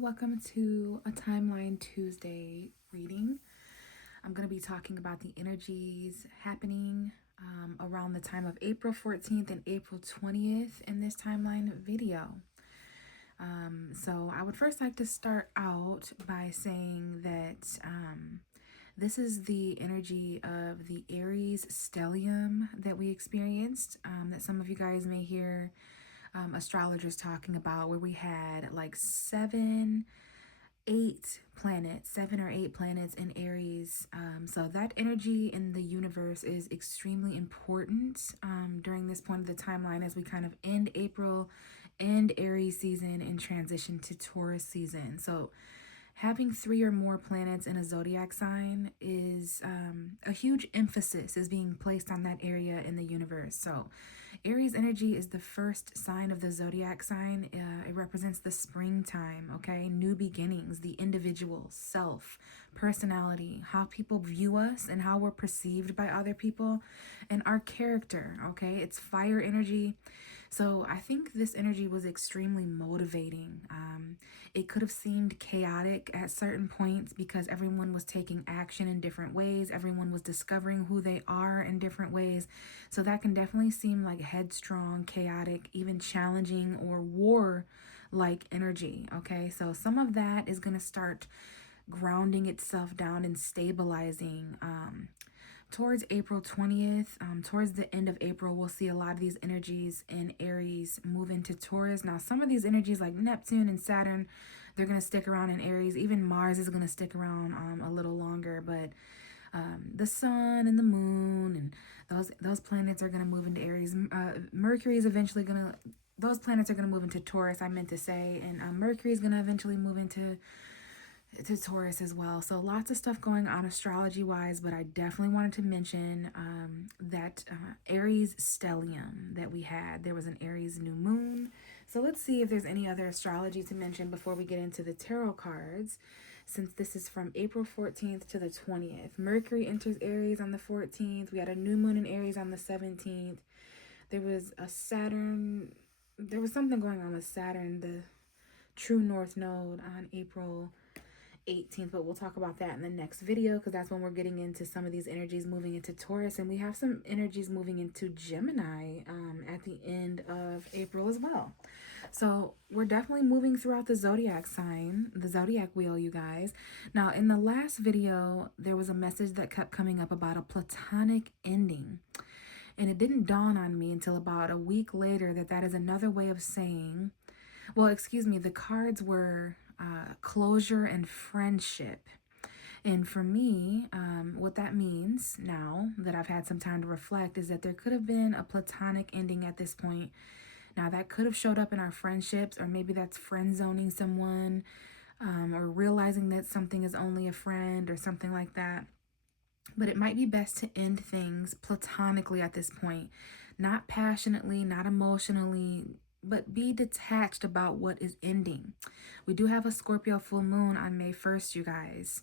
welcome to a Timeline Tuesday reading. I'm going to be talking about the energies happening around the time of April 14th and April 20th in this timeline video. So I would first like to start out by saying that this is the energy of the Aries stellium that we experienced, that some of you guys may hear astrologers talking about, where we had like 7 or 8 planets in Aries. So that energy in the universe is extremely important during this point of the timeline as we kind of end April, end Aries season, and transition to Taurus season. So having 3 or more planets in a zodiac sign is a huge emphasis is being placed on that area in the universe. So Aries energy is the first sign of the zodiac sign. It represents the springtime, okay? New beginnings, the individual, self, personality, how people view us and how we're perceived by other people, and our character, okay? It's fire energy. So I think this energy was extremely motivating. It could have seemed chaotic at certain points because everyone was taking action in different ways. Everyone was discovering who they are in different ways. So that can definitely seem like headstrong, chaotic, even challenging or war-like energy, okay? So some of that is going to start grounding itself down and stabilizing towards April 20th, towards the end of April, we'll see a lot of these energies in Aries move into Taurus. Now, some of these energies like Neptune and Saturn, they're going to stick around in Aries. Even Mars is going to stick around a little longer, but the sun and the moon and those planets are going to move into Aries. Mercury is eventually going to, those planets are going to move into Taurus, I meant to say, and Mercury is going to eventually move into Taurus as well. So lots of stuff going on astrology wise, but I definitely wanted to mention that Aries stellium that we had. There was an Aries new moon. So let's see if there's any other astrology to mention before we get into the tarot cards, since this is from April 14th to the 20th. Mercury enters Aries on the 14th. We had a new moon in Aries on the 17th. There was a Saturn, there was something going on with Saturn, the true north node, on April 18th, but we'll talk about that in the next video because that's when we're getting into some of these energies moving into Taurus, and we have some energies moving into Gemini at the end of April as well. So we're definitely moving throughout the zodiac sign, the zodiac wheel, you guys. Now, in the last video, there was a message that kept coming up about a platonic ending, and it didn't dawn on me until about a week later that that is another way of saying, well, excuse me, the cards were closure and friendship. And for me, what that means now that I've had some time to reflect is that there could have been a platonic ending at this point. Now, that could have showed up in our friendships, or maybe that's friend zoning someone, or realizing that something is only a friend or something like that. But it might be best to end things platonically at this point, not passionately, not emotionally, but be detached about what is ending. We do have a Scorpio full moon on May 1st, you guys.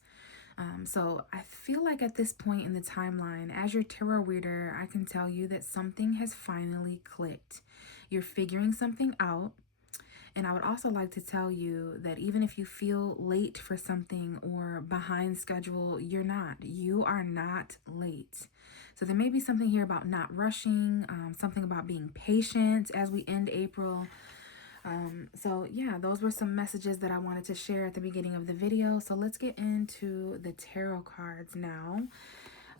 So I feel like at this point in the timeline, as your tarot reader, I can tell you that something has finally clicked. You're figuring something out. And I would also like to tell you that even if you feel late for something or behind schedule, you're not. You are not late. So there may be something here about not rushing, something about being patient as we end April. So yeah, those were some messages that I wanted to share at the beginning of the video. So let's get into the tarot cards now.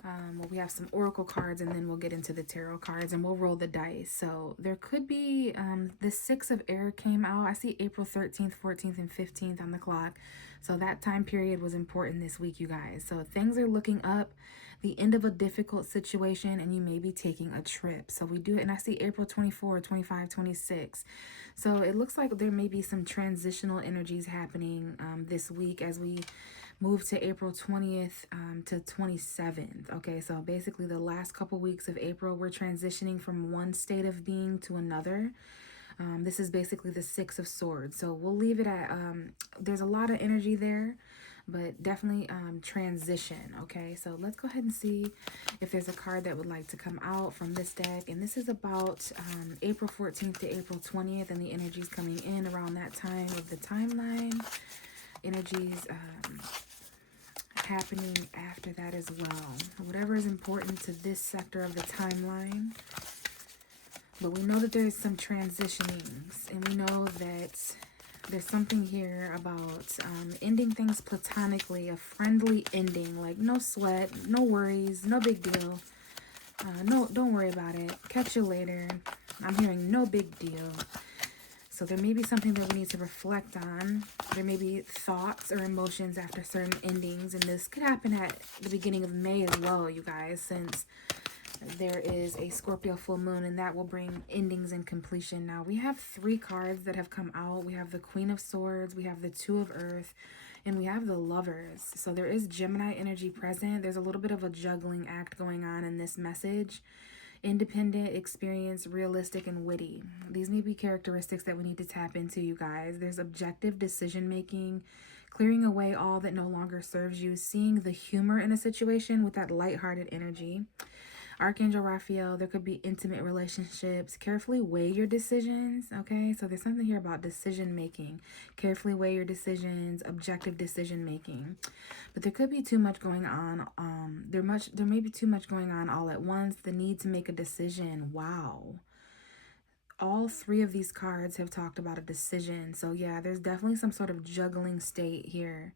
Well, we have some oracle cards, and then we'll get into the tarot cards, and we'll roll the dice. So there could be, the 6 of air came out. I see April 13th, 14th, and 15th on the clock. So that time period was important this week, you guys. So things are looking up, the end of a difficult situation, and you may be taking a trip. So we do it, and I see April 24, 25, 26. So it looks like there may be some transitional energies happening this week as we move to April 20th to 27th. Okay, so basically the last couple weeks of April, we're transitioning from one state of being to another. This is basically the 6 of Swords. So we'll leave it at, there's a lot of energy there, but definitely transition. Okay, so let's go ahead and see if there's a card that would like to come out from this deck. And this is about April 14th to April 20th and the energies coming in around that time of the timeline. energies happening after that as well. Whatever is important to this sector of the timeline. But we know that there's some transitionings, and we know that there's something here about ending things platonically, a friendly ending, like no sweat, no worries, no big deal. No, don't worry about it. Catch you later. I'm hearing no big deal. So there may be something that we need to reflect on. There may be thoughts or emotions after certain endings, and this could happen at the beginning of May as well, you guys, since there is a Scorpio full moon, and that will bring endings and completion. Now, we have 3 cards that have come out. We have the Queen of Swords, we have the Two of Earth, and we have the Lovers. So there is Gemini energy present. There's a little bit of a juggling act going on in this message. Independent, experienced, realistic, and witty. These may be characteristics that we need to tap into, you guys. There's objective decision making, clearing away all that no longer serves you, seeing the humor in a situation with that lighthearted energy. Archangel Raphael, there could be intimate relationships. Carefully weigh your decisions, okay? So there's something here about decision making. Carefully weigh your decisions, objective decision making. But there could be too much going on. There may be too much going on all at once. The need to make a decision. Wow. All 3 of these cards have talked about a decision. So yeah, there's definitely some sort of juggling state here.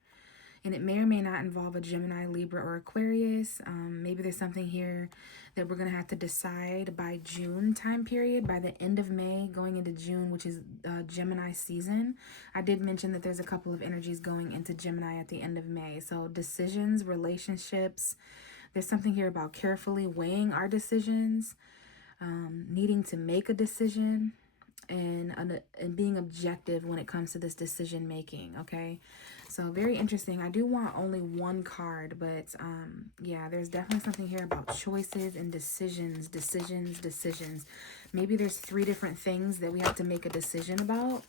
And it may or may not involve a Gemini, Libra, or Aquarius. Maybe there's something here that we're going to have to decide by June time period, by the end of May, going into June, which is Gemini season. I did mention that there's a couple of energies going into Gemini at the end of May. So decisions, relationships. There's something here about carefully weighing our decisions, needing to make a decision, and being objective when it comes to this decision making, okay? So very interesting. I do want only 1 card, but yeah, there's definitely something here about choices and decisions. Maybe there's 3 different things that we have to make a decision about.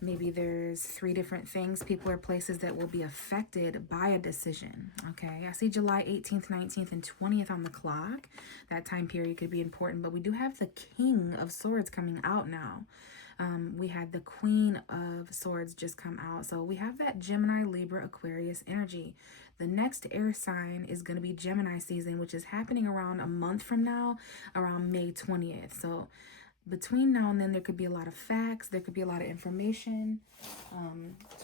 Maybe there's 3 different things, people or places that will be affected by a decision, okay? I see July 18th, 19th, and 20th on the clock. That time period could be important, but we do have the King of Swords coming out now. We had the Queen of Swords just come out. So we have that Gemini, Libra, Aquarius energy. The next air sign is going to be Gemini season, which is happening around a month from now, around May 20th. So between now and then, there could be a lot of facts. There could be a lot of information.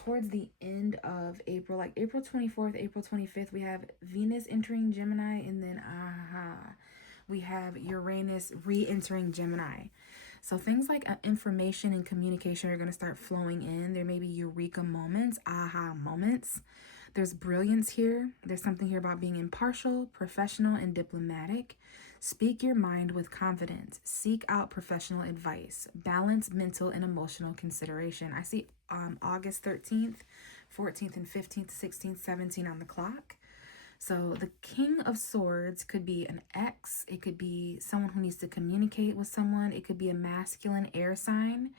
Towards the end of April, like April 24th, April 25th, we have Venus entering Gemini, and then we have Uranus re-entering Gemini. So things like information and communication are going to start flowing in. There may be eureka moments, aha moments. There's brilliance here. There's something here about being impartial, professional, and diplomatic. Speak your mind with confidence. Seek out professional advice. Balance mental and emotional consideration. I see August 13th, 14th, and 15th, 16th, 17th on the clock. So the King of Swords could be an ex. It could be someone who needs to communicate with someone. It could be a masculine air sign.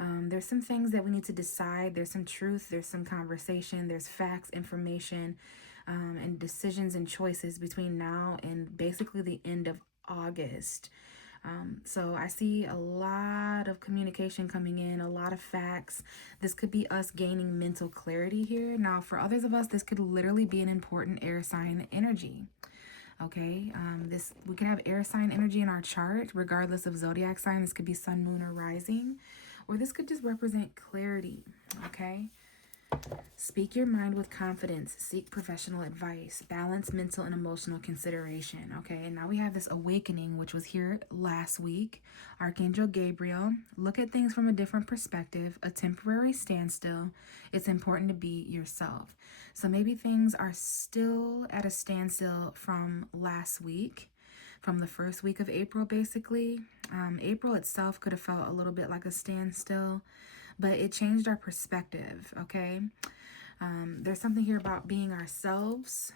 There's some things that we need to decide. There's some truth. There's some conversation. There's facts, information, and decisions and choices between now and basically the end of August. So I see a lot of communication coming in, a lot of facts. This could be us gaining mental clarity here. Now, for others of us, this could literally be an important air sign energy. Okay, we can have air sign energy in our chart, regardless of zodiac sign. This could be sun, moon, or rising, or this could just represent clarity. Okay. Speak your mind with confidence. Seek professional advice. Balance mental and emotional consideration. Okay, and now we have this awakening, which was here last week. Archangel Gabriel. Look at things from a different perspective. A temporary standstill. It's important to be yourself. So maybe things are still at a standstill from last week, from the first week of April, basically. April itself could have felt a little bit like a standstill, but it changed our perspective, okay? There's something here about being ourselves.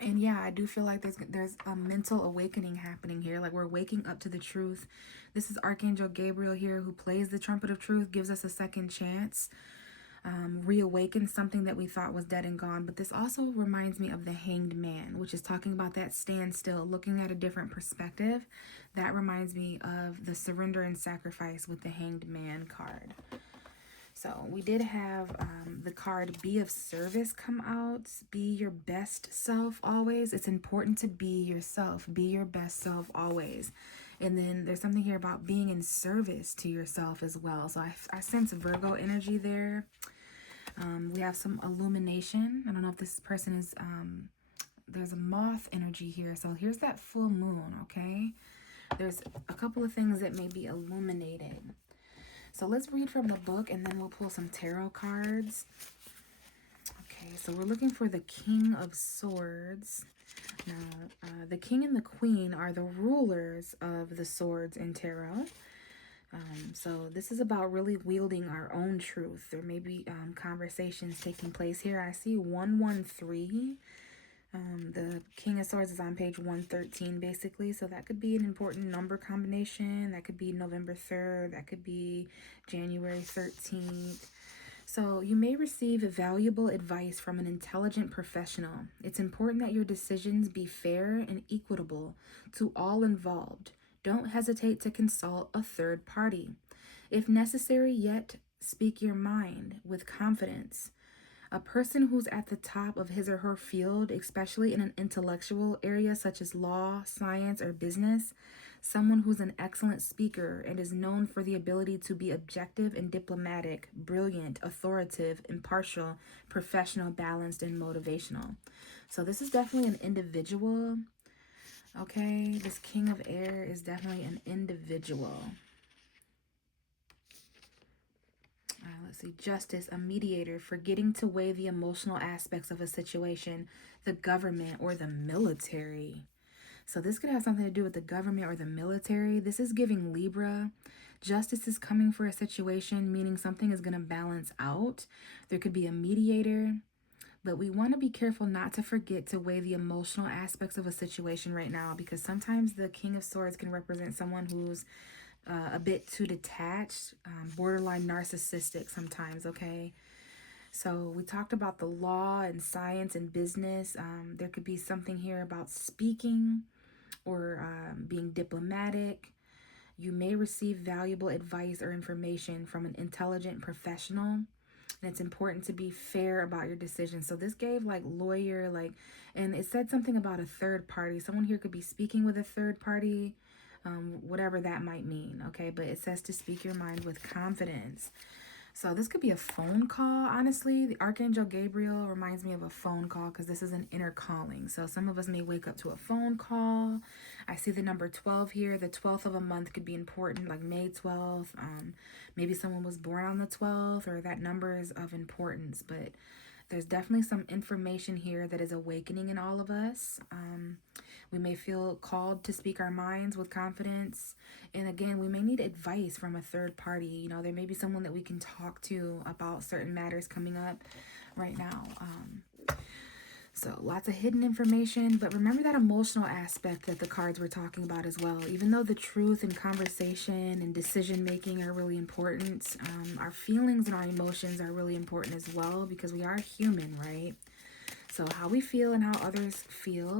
And yeah, I do feel like there's a mental awakening happening here. Like we're waking up to the truth. This is Archangel Gabriel here, who plays the trumpet of truth, gives us a second chance, reawakens something that we thought was dead and gone. But this also reminds me of the Hanged Man, which is talking about that standstill, looking at a different perspective. That reminds me of the surrender and sacrifice with the Hanged Man card. So we did have the card Be of Service come out. Be your best self always. It's important to be yourself. Be your best self always. And then there's something here about being in service to yourself as well. So I sense Virgo energy there. We have some illumination. I don't know if this person is, there's a moth energy here. So here's that full moon, okay? There's a couple of things that may be illuminated. So let's read from the book and then we'll pull some tarot cards. Okay, so we're looking for the King of Swords. Now, the King and the Queen are the rulers of the swords in tarot. So this is about really wielding our own truth. There may be conversations taking place here. I see 113. The King of Swords is on page 113, basically. So that could be an important number combination. That could be November 3rd. That could be January 13th. So you may receive valuable advice from an intelligent professional. It's important that your decisions be fair and equitable to all involved. Don't hesitate to consult a third party. If necessary, yet speak your mind with confidence. A person who's at the top of his or her field, especially in an intellectual area such as law, science, or business, someone who's an excellent speaker and is known for the ability to be objective and diplomatic, brilliant, authoritative, impartial, professional, balanced, and motivational. So this is definitely an individual. Okay, this King of Air is definitely an individual. Let's see. Justice, a mediator, forgetting to weigh the emotional aspects of a situation, the government, or the military. So this could have something to do with the government or the military. This is giving Libra. Justice is coming for a situation, meaning something is going to balance out. There could be a mediator. But we want to be careful not to forget to weigh the emotional aspects of a situation right now, because sometimes the King of Swords can represent someone who's a bit too detached, borderline narcissistic sometimes, okay? So we talked about the law and science and business. There could be something here about speaking or being diplomatic. You may receive valuable advice or information from an intelligent professional. And it's important to be fair about your decisions. So this gave like lawyer, like, and it said something about a third party. Someone here could be speaking with a third party, whatever that might mean. Okay, but it says to speak your mind with confidence. So this could be a phone call. Honestly, the Archangel Gabriel reminds me of a phone call because this is an inner calling. So some of us may wake up to a phone call. I see the number 12 here. The 12th of a month could be important, like May 12th. Maybe someone was born on the 12th, or that number is of importance. But there's definitely some information here that is awakening in all of us. We may feel called to speak our minds with confidence. And again, we may need advice from a third party. You know, there may be someone that we can talk to about certain matters coming up right now. So lots of hidden information, but remember that emotional aspect that the cards were talking about as well. Even though the truth and conversation and decision making are really important, our feelings and our emotions are really important as well, because we are human, right? So how we feel and how others feel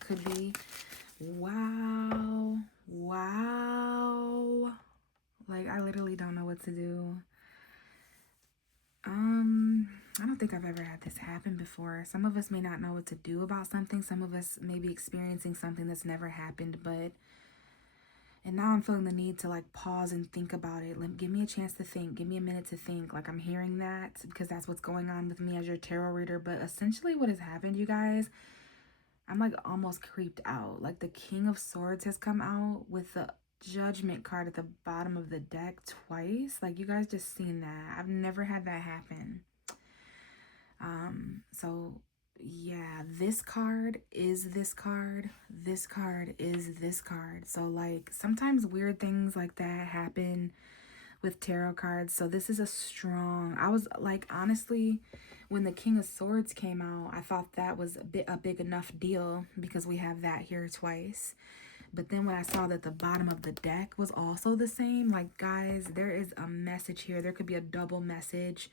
could be, wow, like I literally don't know what to do. I don't think I've ever had this happen before. Some of us may not know what to do about something. Some of us may be experiencing something that's never happened, and now I'm feeling the need to like pause and think about it. Give me a chance to think. Give me a minute to think. Like I'm hearing that because that's what's going on with me as your tarot reader. But essentially what has happened, you guys, I'm like almost creeped out. Like the King of Swords has come out with the Judgment card at the bottom of the deck twice. Like you guys just seen that. I've never had that happen. So yeah, this card is this card. This card is this card. So like sometimes weird things like that happen with tarot cards. So this is a strong, I was like, honestly, when the King of Swords came out, I thought that was a big enough deal because we have that here twice. But then when I saw that the bottom of the deck was also the same, like guys, there is a message here. There could be a double message.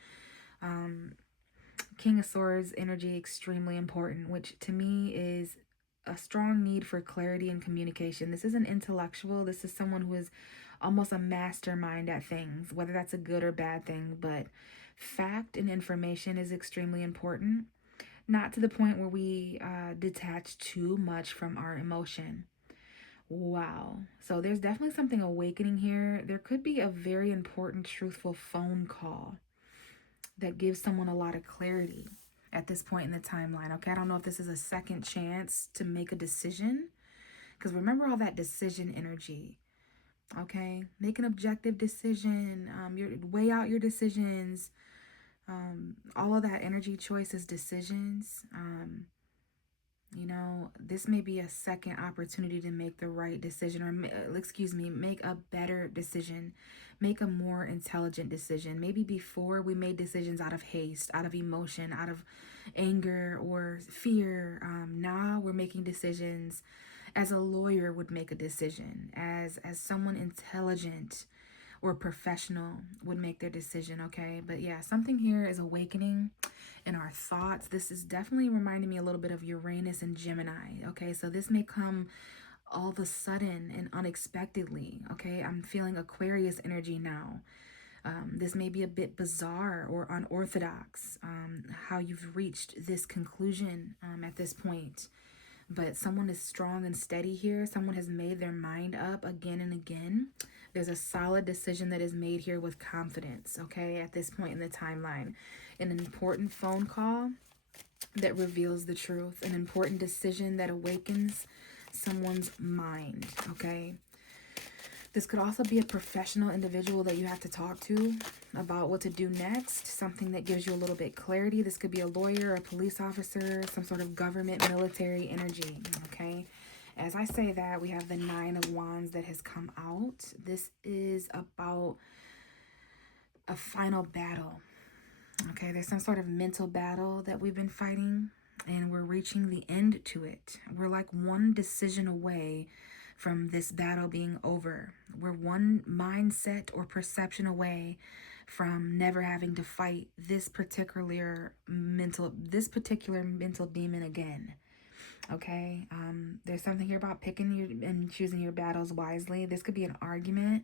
King of Swords energy extremely important, which to me is a strong need for clarity and communication. This is an intellectual. This is someone who is almost a mastermind at things, whether that's a good or bad thing. But fact and information is extremely important, not to the point where we detach too much from our emotion. Wow. So there's definitely something awakening here. There could be a very important, truthful phone call that gives someone a lot of clarity at this point in the timeline. Okay, I don't know if this is a second chance to make a decision, because remember all that decision energy. Okay, make an objective decision. Weigh out your decisions. All of that energy, choices, decisions. This may be a second opportunity to make the right decision, or excuse me, make a better decision, make a more intelligent decision. Maybe before we made decisions out of haste, out of emotion, out of anger or fear. Now we're making decisions as a lawyer would make a decision, as someone intelligent or professional would make their decision. Okay, but yeah, something here is awakening in our thoughts. This is definitely reminding me a little bit of Uranus and Gemini. Okay, so this may come all of a sudden and unexpectedly. Okay, I'm feeling Aquarius energy now. This may be a bit bizarre or unorthodox, how you've reached this conclusion at this point. But someone is strong and steady here. Someone has made their mind up again and again. There's a solid decision that is made here with confidence, okay, at this point in the timeline. An important phone call that reveals the truth, an important decision that awakens someone's mind, okay? This could also be a professional individual that you have to talk to about what to do next, something that gives you a little bit clarity. This could be a lawyer, a police officer, some sort of government, military energy, okay? As I say that, we have the Nine of Wands that has come out. This is about a final battle, okay? There's some sort of mental battle that we've been fighting, and we're reaching the end to it. We're like one decision away from this battle being over. We're one mindset or perception away from never having to fight this particular mental demon again. Okay, there's something here about picking your and choosing your battles wisely. This could be an argument.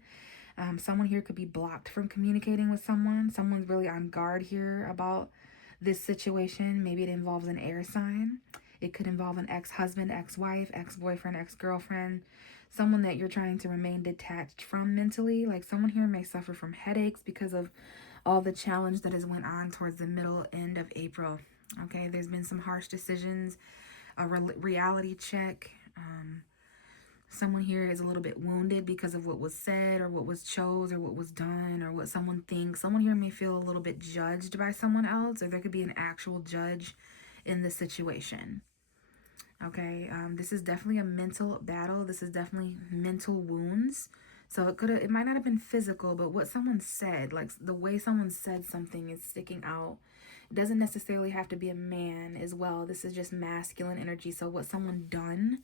Someone here could be blocked from communicating with someone. Someone's really on guard here about this situation. Maybe it involves an air sign. It could involve an ex-husband, ex-wife, ex-boyfriend, ex-girlfriend, someone that you're trying to remain detached from mentally. Like someone here may suffer from headaches because of all the challenge that has went on towards the middle end of April. Okay, there's been some harsh decisions, a reality check. Someone here is a little bit wounded because of what was said or what was chose or what was done or what someone thinks. Someone here may feel a little bit judged by someone else, or there could be an actual judge in the situation. Okay, this is definitely a mental battle. This is definitely mental wounds. So it might not have been physical, but what someone said, like the way someone said something is sticking out. It doesn't necessarily have to be a man as well. This is just masculine energy. So what someone done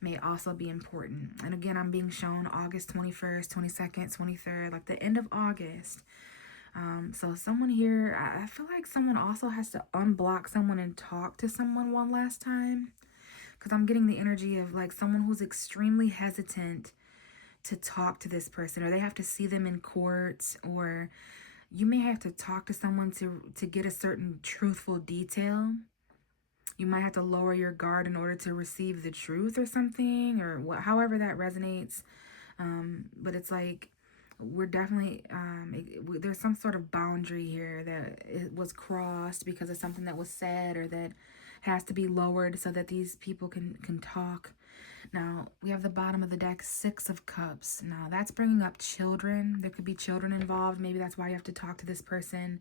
may also be important. And again, I'm being shown August 21st, 22nd, 23rd, like the end of August. So someone here, I feel like someone also has to unblock someone and talk to someone one last time. Because I'm getting the energy of like someone who's extremely hesitant to talk to this person, or they have to see them in court, or you may have to talk to someone to get a certain truthful detail. You might have to lower your guard in order to receive the truth or something, or however that resonates. But it's like we're definitely there's some sort of boundary here that it was crossed because of something that was said, or that has to be lowered so that these people can talk. Now we have the bottom of the deck, Six of Cups. Now that's bringing up children. There could be children involved. Maybe that's why you have to talk to this person.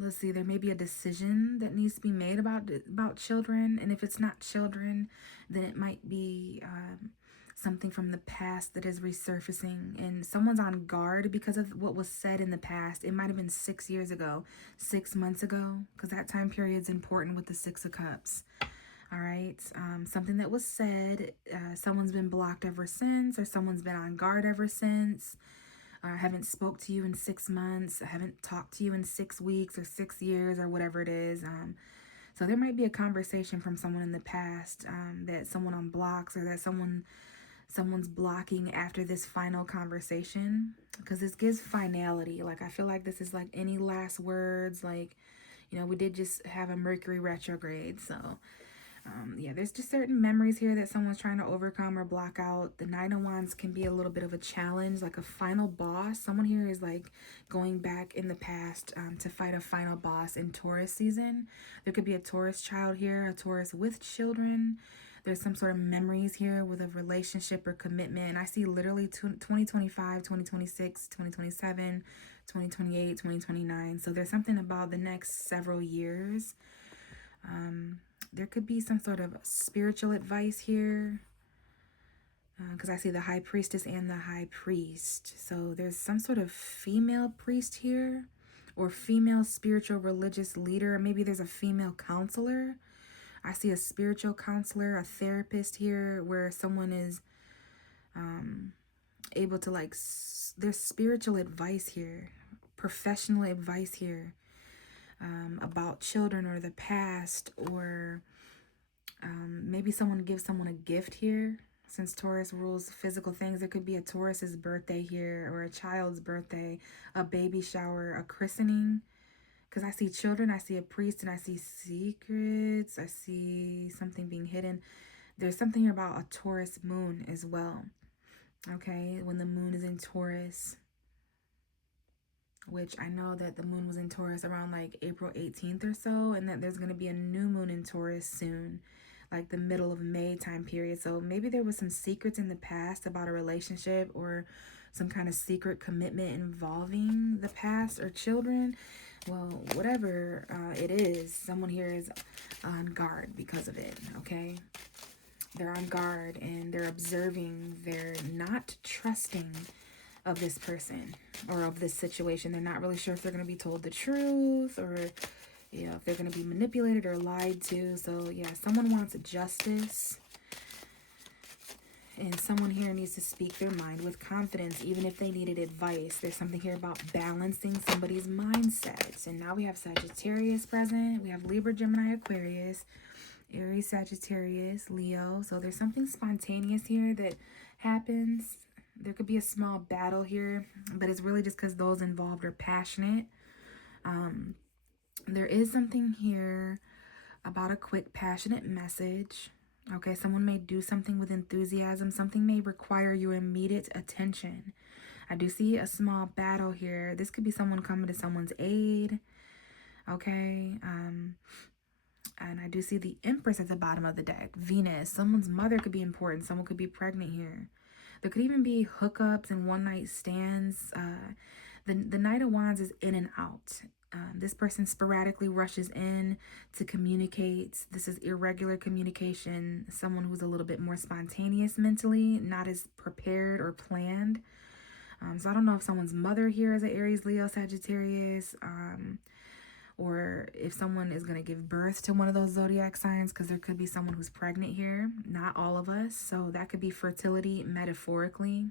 Let's see, there may be a decision that needs to be made about children, and if it's not children, then it might be something from the past that is resurfacing, and someone's on guard because of what was said in the past. It might have been 6 years ago, 6 months ago, because that time period is important with the Six of Cups. All right, something that was said, someone's been blocked ever since, or someone's been on guard ever since. I haven't spoke to you in 6 months. I haven't talked to you in 6 weeks or 6 years or whatever it is. So there might be a conversation from someone in the past that someone unblocks, or that someone someone's blocking after this final conversation, because this gives finality. Like, I feel like this is like any last words. Like, you know, we did just have a Mercury retrograde, so yeah, there's just certain memories here that someone's trying to overcome or block out. The Nine of Wands can be a little bit of a challenge, like a final boss. Someone here is like going back in the past to fight a final boss in Taurus season. There could be a Taurus child here, a Taurus with children. There's some sort of memories here with a relationship or commitment. And I see literally 2025, 2026, 2027, 2028, 2029. So there's something about the next several years. There could be some sort of spiritual advice here, because I see the High Priestess and the High Priest. So there's some sort of female priest here, or female spiritual religious leader. Maybe there's a female counselor. I see a spiritual counselor, a therapist here, where someone is able to, like, there's spiritual advice here, professional advice here, about children or the past, or maybe someone gives someone a gift here. Since Taurus rules physical things, there could be a Taurus's birthday here, or a child's birthday, a baby shower, a christening. Because I see children, I see a priest, and I see secrets. I see something being hidden. There's something here about a Taurus moon as well. Okay, when the moon is in Taurus, which I know that the moon was in Taurus around like April 18th or so, and that there's going to be a new moon in Taurus soon, like the middle of May time period. So maybe there was some secrets in the past about a relationship, or some kind of secret commitment involving the past or children. Well, whatever it is, someone here is on guard because of it, okay? They're on guard and they're observing. They're not trusting of this person or of this situation. They're not really sure if they're going to be told the truth, or, you know, if they're going to be manipulated or lied to. So yeah, someone wants justice, and someone here needs to speak their mind with confidence, even if they needed advice. There's something here about balancing somebody's mindset. And now we have Sagittarius present. We have Libra, Gemini, Aquarius, Aries, Sagittarius, Leo. So there's something spontaneous here that happens. There could be a small battle here, but it's really just because those involved are passionate. There is something here about a quick, passionate message. Okay, someone may do something with enthusiasm. Something may require your immediate attention. I do see a small battle here. This could be someone coming to someone's aid. Okay, and I do see the Empress at the bottom of the deck. Venus. Someone's mother could be important. Someone could be pregnant here. There could even be hookups and one-night stands. The Knight of Wands is in and out. This person sporadically rushes in to communicate. This is irregular communication. Someone who's a little bit more spontaneous mentally, not as prepared or planned. So I don't know if someone's mother here is an Aries, Leo, Sagittarius, or if someone is going to give birth to one of those zodiac signs, because there could be someone who's pregnant here. Not all of us. So that could be fertility metaphorically.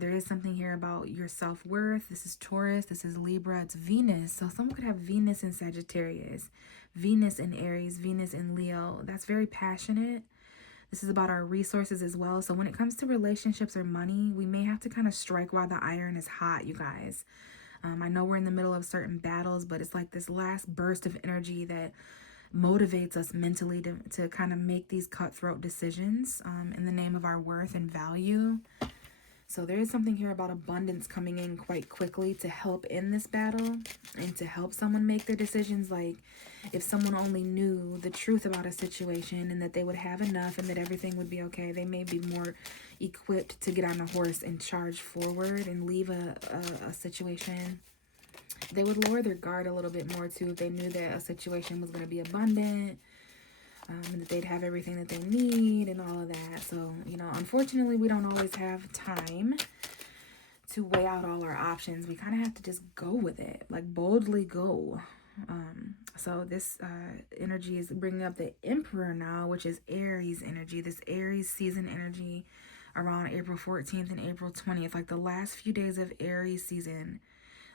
There is something here about your self-worth. This is Taurus. This is Libra. It's Venus. So someone could have Venus in Sagittarius, Venus in Aries, Venus in Leo. That's very passionate. This is about our resources as well. So when it comes to relationships or money, we may have to kind of strike while the iron is hot, you guys. I know we're in the middle of certain battles, but it's like this last burst of energy that motivates us mentally to kind of make these cutthroat decisions in the name of our worth and value. So there is something here about abundance coming in quite quickly to help in this battle and to help someone make their decisions. Like, if someone only knew the truth about a situation and that they would have enough and that everything would be okay, they may be more equipped to get on a horse and charge forward and leave a situation. They would lower their guard a little bit more too if they knew that a situation was going to be abundant. And that they'd have everything that they need and all of that. So, you know, unfortunately, we don't always have time to weigh out all our options. We kind of have to just go with it, like boldly go. So this energy is bringing up the Emperor now, which is Aries energy. This Aries season energy around April 14th and April 20th, like the last few days of Aries season.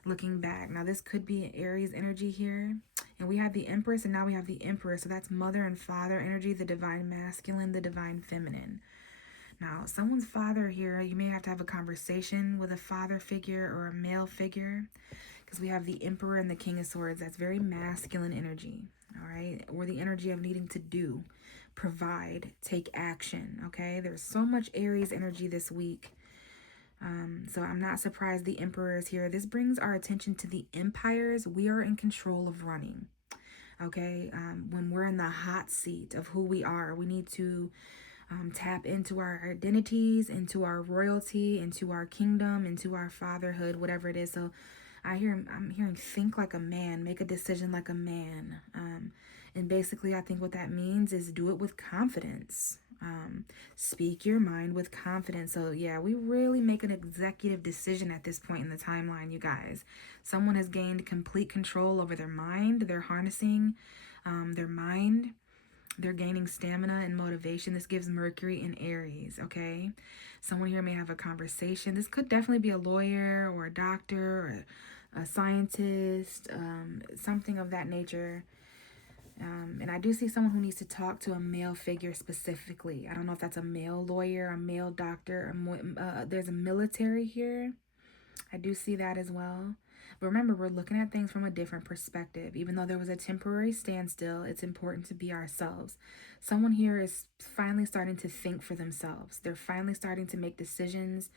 Looking back, now this could be Aries energy here, and we have the Empress, and now we have the Emperor. So that's mother and father energy, the divine masculine, the divine feminine. Now, someone's father here, you may have to have a conversation with a father figure or a male figure, because we have the Emperor and the King of Swords. That's very masculine energy, all right? Or the energy of needing to do, provide, take action, okay? There's so much Aries energy this week. So I'm not surprised the Emperor is here. This brings our attention to the empires we are in control of running, okay? When we're in the hot seat of who we are, we need to tap into our identities, into our royalty, into our kingdom, into our fatherhood, whatever it is. So I'm hearing think like a man, make a decision like a man. And basically, I think what that means is do it with confidence. Speak your mind with confidence. So yeah, we really make an executive decision at this point in the timeline, you guys. Someone has gained complete control over their mind. They're harnessing their mind. They're gaining stamina and motivation. This gives Mercury in Aries, okay? Someone here may have a conversation. This could definitely be a lawyer or a doctor or a scientist, something of that nature. And I do see someone who needs to talk to a male figure specifically. I don't know if that's a male lawyer, a male doctor. There's a military here. I do see that as well. But remember, we're looking at things from a different perspective. Even though there was a temporary standstill, it's important to be ourselves. Someone here is finally starting to think for themselves. They're finally starting to make decisions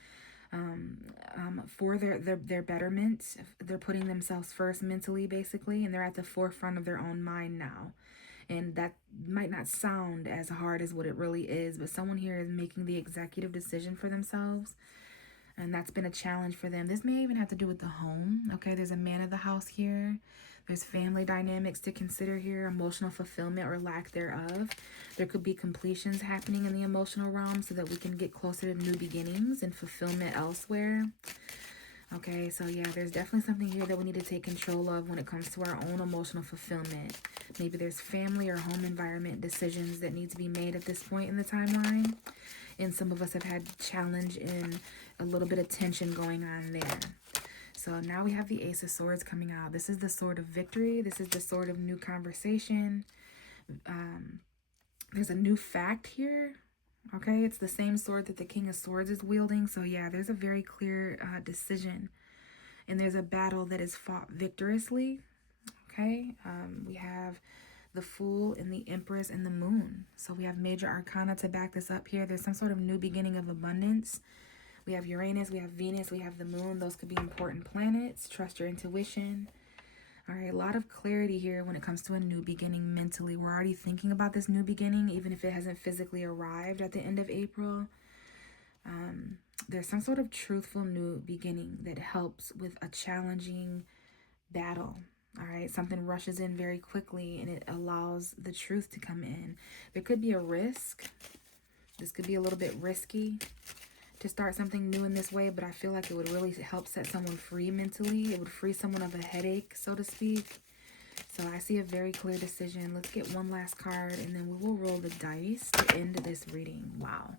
for their betterment. They're putting themselves first mentally, basically, and they're at the forefront of their own mind now. And that might not sound as hard as what it really is, but someone here is making the executive decision for themselves. And that's been a challenge for them. This may even have to do with the home. Okay, there's a man of the house here. There's family dynamics to consider here, emotional fulfillment or lack thereof. There could be completions happening in the emotional realm so that we can get closer to new beginnings and fulfillment elsewhere. Okay, so yeah, there's definitely something here that we need to take control of when it comes to our own emotional fulfillment. Maybe there's family or home environment decisions that need to be made at this point in the timeline. And some of us have had challenge and a little bit of tension going on there. So now we have the Ace of Swords coming out. This is the sword of victory. This is the sword of new conversation. There's a new fact here. Okay, it's the same sword that the King of Swords is wielding. So yeah, there's a very clear decision. And there's a battle that is fought victoriously. Okay, we have the Fool and the Empress and the Moon. So we have major arcana to back this up here. There's some sort of new beginning of abundance. We have Uranus, we have Venus, we have the Moon. Those could be important planets. Trust your intuition. All right, a lot of clarity here when it comes to a new beginning mentally. We're already thinking about this new beginning, even if it hasn't physically arrived at the end of April. There's some sort of truthful new beginning that helps with a challenging battle. All right, something rushes in very quickly and it allows the truth to come in. There could be a risk. This could be a little bit risky to start something new in this way, but I feel like it would really help set someone free mentally. It would free someone of a headache, so to speak. So I see a very clear decision. Let's get one last card and then we will roll the dice to end this reading. Wow.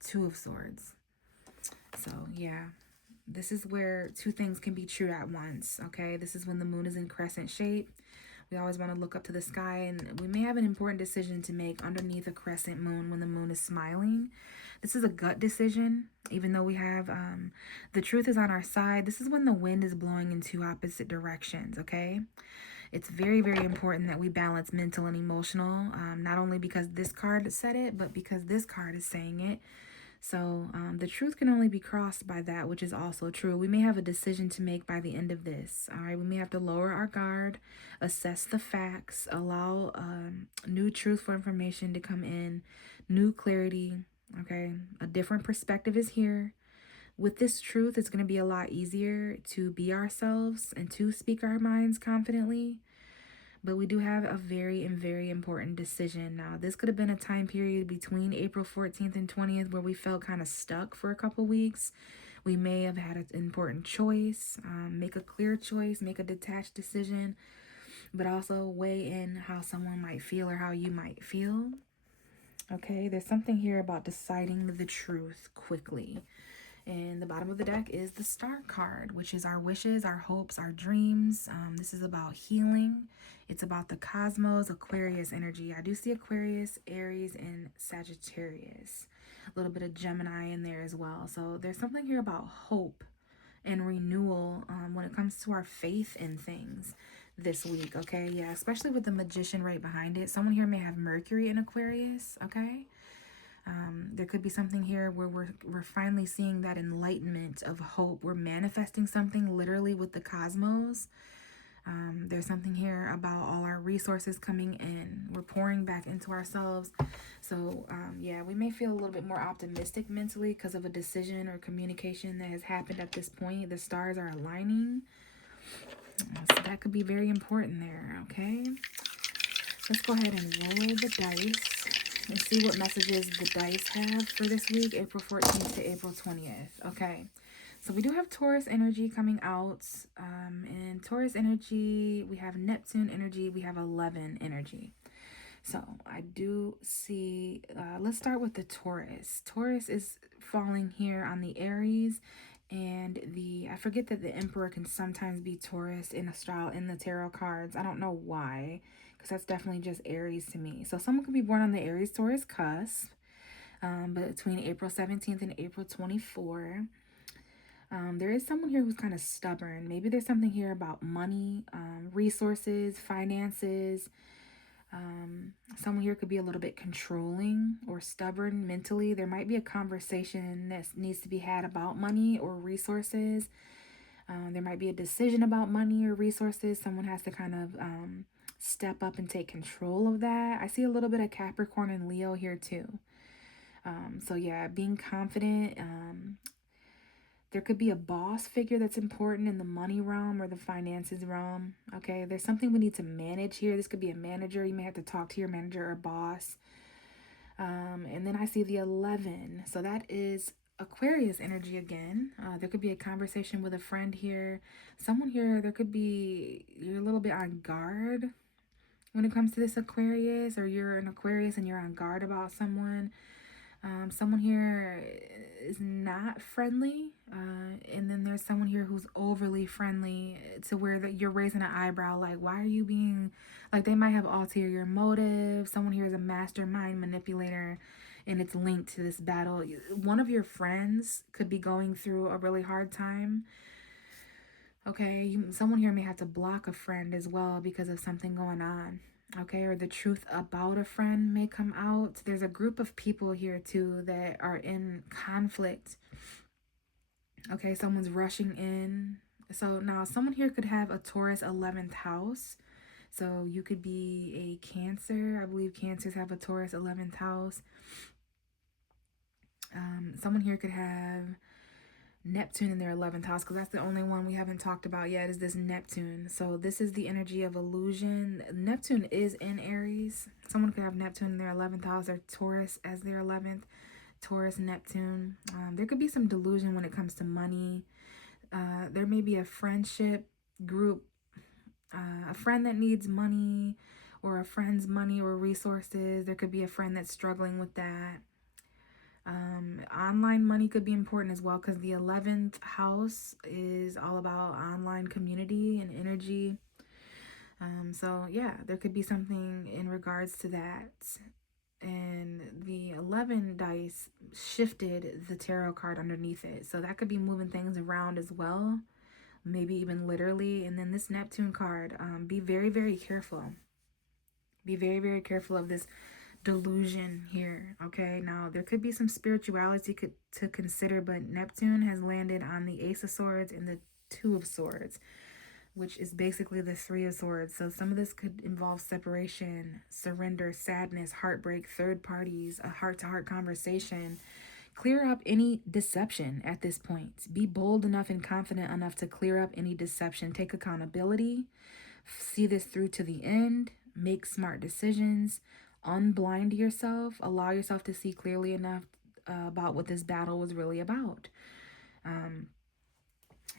Two of Swords. So yeah, this is where two things can be true at once, okay? This is when the moon is in crescent shape. We always want to look up to the sky, and we may have an important decision to make underneath a crescent moon when the moon is smiling. This is a gut decision, even though we have the truth is on our side. This is when the wind is blowing in two opposite directions, okay? It's very, very important that we balance mental and emotional, not only because this card said it, but because this card is saying it. So the truth can only be crossed by that which is also true. We may have a decision to make by the end of this. All right, we may have to lower our guard, assess the facts, allow new truthful information to come in, new clarity. Okay, a different perspective is here. With this truth, it's going to be a lot easier to be ourselves and to speak our minds confidently. But we do have a very important decision. Now, this could have been a time period between April 14th and 20th where we felt kind of stuck for a couple weeks. We may have had an important choice, make a clear choice, make a detached decision, but also weigh in how someone might feel or how you might feel. Okay, there's something here about deciding the truth quickly. And the bottom of the deck is the Star card, which is our wishes, our hopes, our dreams. This is about healing. It's about the cosmos, Aquarius energy. I do see Aquarius, Aries, and Sagittarius. a little bit of Gemini in there as well. So there's something here about hope and renewal when it comes to our faith in things this week, okay? Yeah, especially with the Magician right behind it. Someone here may have Mercury in Aquarius, okay? There could be something here where we're finally seeing that enlightenment of hope. We're manifesting something literally with the cosmos. There's something here about all our resources coming in. We're pouring back into ourselves. So, yeah, we may feel a little bit more optimistic mentally because of a decision or communication that has happened at this point. The stars are aligning. So that could be very important there, okay? Let's go ahead and roll the dice and see what messages the dice have for this week, April 14th to April 20th. Okay. So we do have Taurus energy coming out. And Taurus energy, we have Neptune energy, we have 11 energy. So I do see, let's start with the Taurus. Taurus is falling here on the Aries, and I forget that the Emperor can sometimes be Taurus in the tarot cards. I don't know why, because that's definitely just Aries to me. So someone could be born on the Aries-Taurus cusp, but between April 17th and April 24th. There is someone here who's kind of stubborn. Maybe there's something here about money, resources, finances. Someone here could be a little bit controlling or stubborn mentally. There might be a conversation that needs to be had about money or resources. There might be a decision about money or resources. Someone has to kind of step up and take control of that. I see a little bit of Capricorn and Leo here too. So yeah, being confident. There could be a boss figure that's important in the money realm or the finances realm. Okay, there's something we need to manage here. This could be a manager. You may have to talk to your manager or boss. And then I see the 11. So that is Aquarius energy again. There could be a conversation with a friend here. Someone here, there could be, you're a little bit on guard when it comes to this Aquarius, or you're an Aquarius and you're on guard about someone. Someone here is not friendly, and then there's someone here who's overly friendly to where that you're raising an eyebrow, like, why are you being, like, they might have ulterior motives. Someone here is a mastermind manipulator, and it's linked to this battle. One of your friends could be going through a really hard time. Okay, someone here may have to block a friend as well because of something going on. Okay, or the truth about a friend may come out. There's a group of people here too that are in conflict. Okay, someone's rushing in. So now someone here could have a Taurus 11th house. So you could be a Cancer. I believe Cancers have a Taurus 11th house. Someone here could have Neptune in their 11th house, because that's the only one we haven't talked about yet, is this Neptune. So this is the energy of illusion. Neptune is in Aries. Someone could have Neptune in their 11th house or Taurus as their 11th. Taurus, Neptune. There could be some delusion when it comes to money. There may be a friendship group, a friend that needs money, or a friend's money or resources. There could be a friend that's struggling with that. Online money could be important as well, because the 11th house is all about online community and energy. So yeah, there could be something in regards to that. And the 11 dice shifted the tarot card underneath it. So that could be moving things around as well, maybe even literally. And then this Neptune card, be very, very careful. Be very, very careful of this delusion here. Okay, now there could be some spirituality to consider, but Neptune has landed on the Ace of Swords and the Two of Swords, which is basically the Three of Swords. So some of this could involve separation, surrender, sadness, heartbreak, third parties, a heart-to-heart conversation. Clear up any deception at this point. Be bold enough and confident enough to clear up any deception. Take accountability. See this through to the end. Make smart decisions. Unblind yourself. Allow yourself to see clearly enough about what this battle was really about.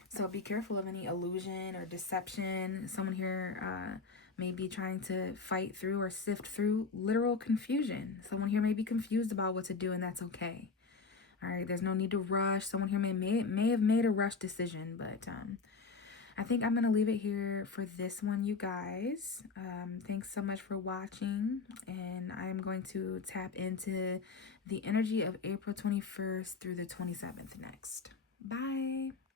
So be careful of any illusion or deception. Someone here may be trying to fight through or sift through literal confusion. Someone here may be confused about what to do, and that's okay. All right, there's no need to rush. Someone here may have made a rush decision, but I think I'm going to leave it here for this one, you guys. Thanks so much for watching. And I am going to tap into the energy of April 21st through the 27th next. Bye.